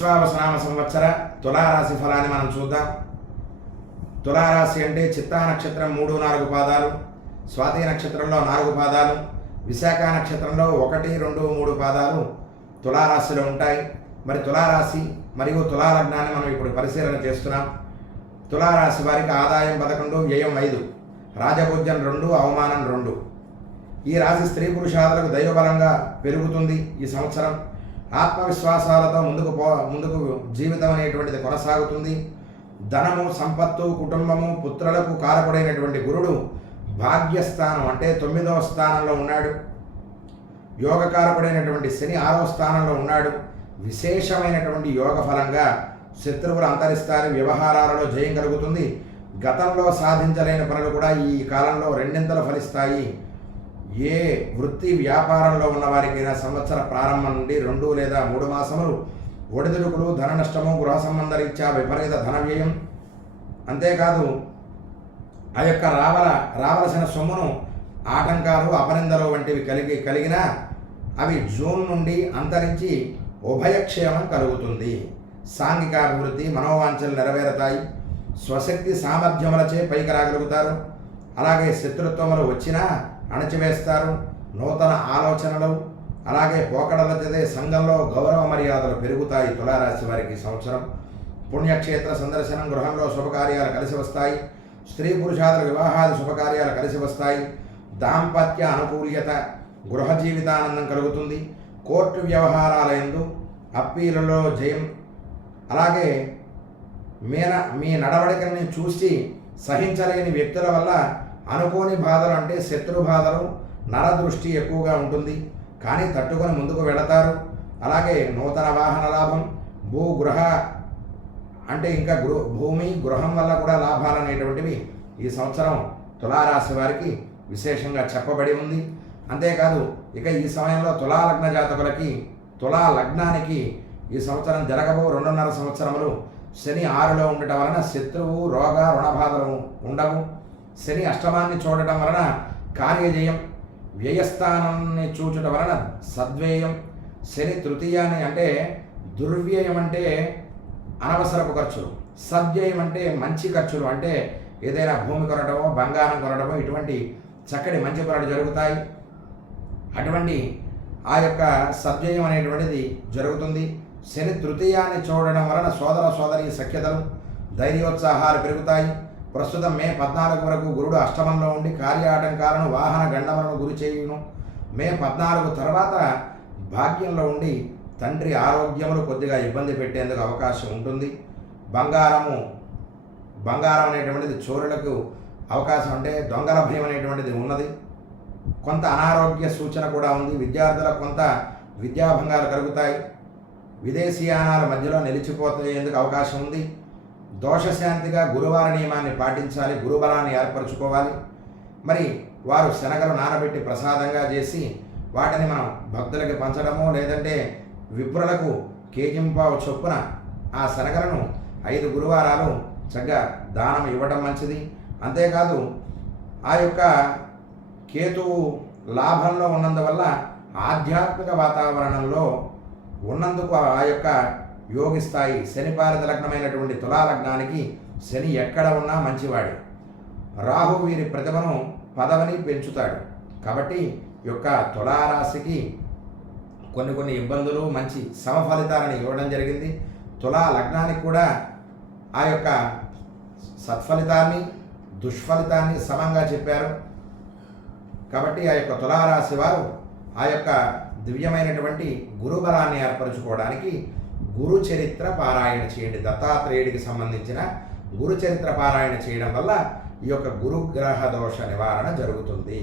విశ్వావసనామ సంవత్సర తులారాశి ఫలాన్ని మనం చూద్దాం. తులారాశి అంటే చిత్తా నక్షత్రం 3-4 పాదాలు, స్వాతి నక్షత్రంలో 4 పాదాలు, విశాఖ నక్షత్రంలో 1, 2, 3 పాదాలు తులారాశిలో ఉంటాయి. మరి తులారాశి మరియు తులాలగ్నాన్ని మనం ఇప్పుడు పరిశీలన చేస్తున్నాం. తులారాశి వారికి ఆదాయం 11, వ్యయం 5, రాజభోజ్యం 2, అవమానం 2. ఈ రాశి స్త్రీ పురుషాదులకు దైవబలంగా పెరుగుతుంది. ఈ సంవత్సరం ఆత్మవిశ్వాసాలతో ముందుకు జీవితం అనేటువంటిది కొనసాగుతుంది. ధనము, సంపత్తు, కుటుంబము, పుత్రులకు కారకుడైనటువంటి గురుడు భాగ్యస్థానం అంటే 9వ స్థానంలో ఉన్నాడు. యోగకారకుడైనటువంటి శని 6వ స్థానంలో ఉన్నాడు. విశేషమైనటువంటి యోగ ఫలంగా శత్రువులు అంతరిస్తారు. వ్యవహారాలలో జయం కలుగుతుంది. గతంలో సాధించలేని పనులు కూడా ఈ కాలంలో రెండింతలు ఫలిస్తాయి. ఏ వృత్తి వ్యాపారంలో ఉన్న వారికైనా సంవత్సర ప్రారంభం నుండి 2 లేదా 3 మాసములు ఒడిదుడుకులు, ధన నష్టము, గృహ సంబంధ రీత్యా విపరీత ధన వ్యయం, అంతేకాదు ఆ యొక్క రావలసిన సొమ్మును ఆటంకాలు, అపనిందలు వంటివి కలిగిన అవి జూన్ నుండి అంతరించి ఉభయక్షేమం కలుగుతుంది. సాంఘిక అభివృద్ధి, మనోవాంఛలు నెరవేరుతాయి. స్వశక్తి సామర్థ్యములచే పైకి రాగలుగుతారు. అలాగే శత్రుత్వములు వచ్చినా అణచివేస్తారు. నూతన ఆలోచనలు అలాగే పోకడల చేతే సంఘంలో గౌరవ మర్యాదలు పెరుగుతాయి. తులారాశి వారికి సంవత్సరం పుణ్యక్షేత్ర సందర్శనం, గృహంలో శుభకార్యాలు కలిసి వస్తాయి. స్త్రీ పురుషాదుల వివాహాది శుభకార్యాలు కలిసి వస్తాయి. దాంపత్య అనుకూల్యత, గృహ జీవితానందం కలుగుతుంది. కోర్టు వ్యవహారాలయందు అప్పీలలో జయం. అలాగే మీ నడవడికని చూసి సహించలేని వ్యక్తుల వల్ల అనుకోని బాధలు అంటే శత్రు బాధలు, నరదృష్టి ఎక్కువగా ఉంటుంది. కానీ తట్టుకొని ముందుకు వెళతారు. అలాగే నూతన వాహన లాభం, భూగృహ అంటే ఇంకా భూమి, గృహం వల్ల కూడా లాభాలు అనేటువంటివి ఈ సంవత్సరం తులారాశి వారికి విశేషంగా చెప్పబడి ఉంది. అంతేకాదు ఇక ఈ సమయంలో తులాలగ్న జాతకులకి, తులా లగ్నానికి ఈ సంవత్సరం జరగబో 2.5 సంవత్సరములు శని 6లో ఉండటం వలన శత్రువు, రోగ, రుణబాధలు ఉండవు. శని అష్టమాన్ని చూడటం వలన కార్యజయం, వ్యయస్థానాన్ని చూచటం వలన సద్వ్యయం. శని తృతీయాన్ని అంటే దుర్వ్యయం అంటే అనవసరపు ఖర్చులు, సద్వ్యయం అంటే మంచి ఖర్చులు అంటే ఏదైనా భూమి కొనడమో, బంగారం కొనడమో ఇటువంటి చక్కటి మంచి పనులు జరుగుతాయి. అటువంటి ఆ యొక్క సద్వ్యయం అనేటువంటిది జరుగుతుంది. శని తృతీయాన్ని చూడడం వలన సోదర సోదరి సఖ్యతలు, ధైర్యోత్సాహాలు పెరుగుతాయి. ప్రస్తుతం మే 14 వరకు గురుడు అష్టమంలో ఉండి కార్యాటంకాలను, వాహన గండములను గురి చేయును. మే 14 తర్వాత భాగ్యంలో ఉండి తండ్రి ఆరోగ్యములు కొద్దిగా ఇబ్బంది పెట్టేందుకు అవకాశం ఉంటుంది. బంగారం అనేటువంటిది చోరులకు అవకాశం అంటే దొంగల భయం అనేటువంటిది ఉన్నది. కొంత అనారోగ్య సూచన కూడా ఉంది. విద్యార్థులకు కొంత విద్యాభంగాలు కలుగుతాయి. విదేశీయానాల మధ్యలో నిలిచిపోయేందుకు అవకాశం ఉంది. దోషశాంతిగా గురువార నియమాన్ని పాటించాలి. గురుబలాన్ని ఏర్పరచుకోవాలి. మరి వారు శనగలు నానబెట్టి ప్రసాదంగా చేసి వాటిని మనం భక్తులకి పంచడము, లేదంటే విప్రులకు కేజింపావు చొప్పున ఆ శనగలను 5 గురువారాలు చక్కగా దానం ఇవ్వడం మంచిది. అంతేకాదు ఆ యొక్క కేతువు లాభంలో ఉన్నందువల్ల ఆధ్యాత్మిక వాతావరణంలో ఉన్నందుకు ఆ యొక్క యోగిస్తాయి. శని పారిత లగ్నమైనటువంటి తులాలగ్నానికి శని ఎక్కడ ఉన్నా మంచివాడే. రాహు వీరి ప్రతిభను, పదవిని పెంచుతాడు. కాబట్టి ఈ యొక్క తులారాశికి కొన్ని ఇబ్బందులు, మంచి సమఫలితాలను ఇవ్వడం జరిగింది. తులా లగ్నానికి కూడా ఆ యొక్క సత్ఫలితాన్ని, దుష్ఫలితాన్ని సమంగా చెప్పారు. కాబట్టి ఆ యొక్క తులారాశి వారు ఆ యొక్క దివ్యమైనటువంటి గురుబలాన్ని ఏర్పరచుకోవడానికి గురు చరిత్ర పారాయణ చేయండి. దత్తాత్రేయుడికి సంబంధించిన గురు చరిత్ర పారాయణ చేయడం వల్ల ఈ యొక్క గురుగ్రహ దోష నివారణ జరుగుతుంది.